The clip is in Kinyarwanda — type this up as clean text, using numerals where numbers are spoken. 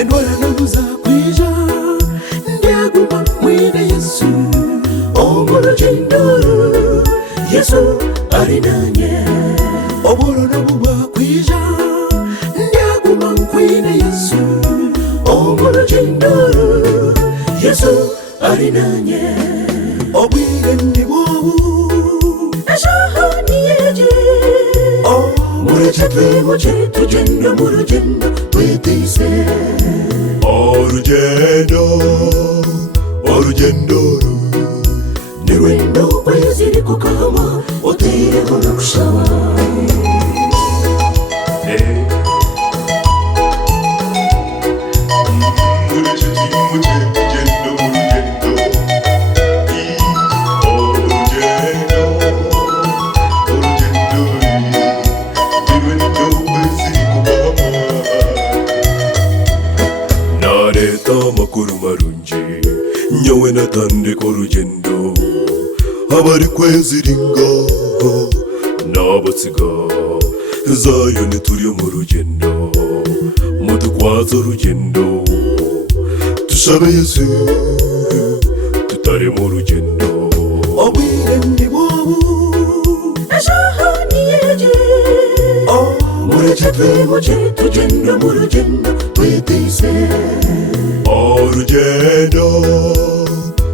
endwara nabuza kwija ndaguma mwene Yesu omurugendo Yesu ari nanye oburo nabuba kwija ndaguma mwene Yesu omurugendo Yesu ari nanye obwire ndi bwobu ashahani yeje mureke tugende mu rugendo twitise orugendo ni rwendo kweziri kukama otereho no kushaba nareeta amakuru marungi nyowe natandika orugendo abari kweziringa n'abatsiga zayo nituri mu rugendo mudukwaza orugendo tushabe Yesu tutari mu rugendo obwire ndi bwobu ashahani yeje mureke tugende mu rugendo twitise orugendo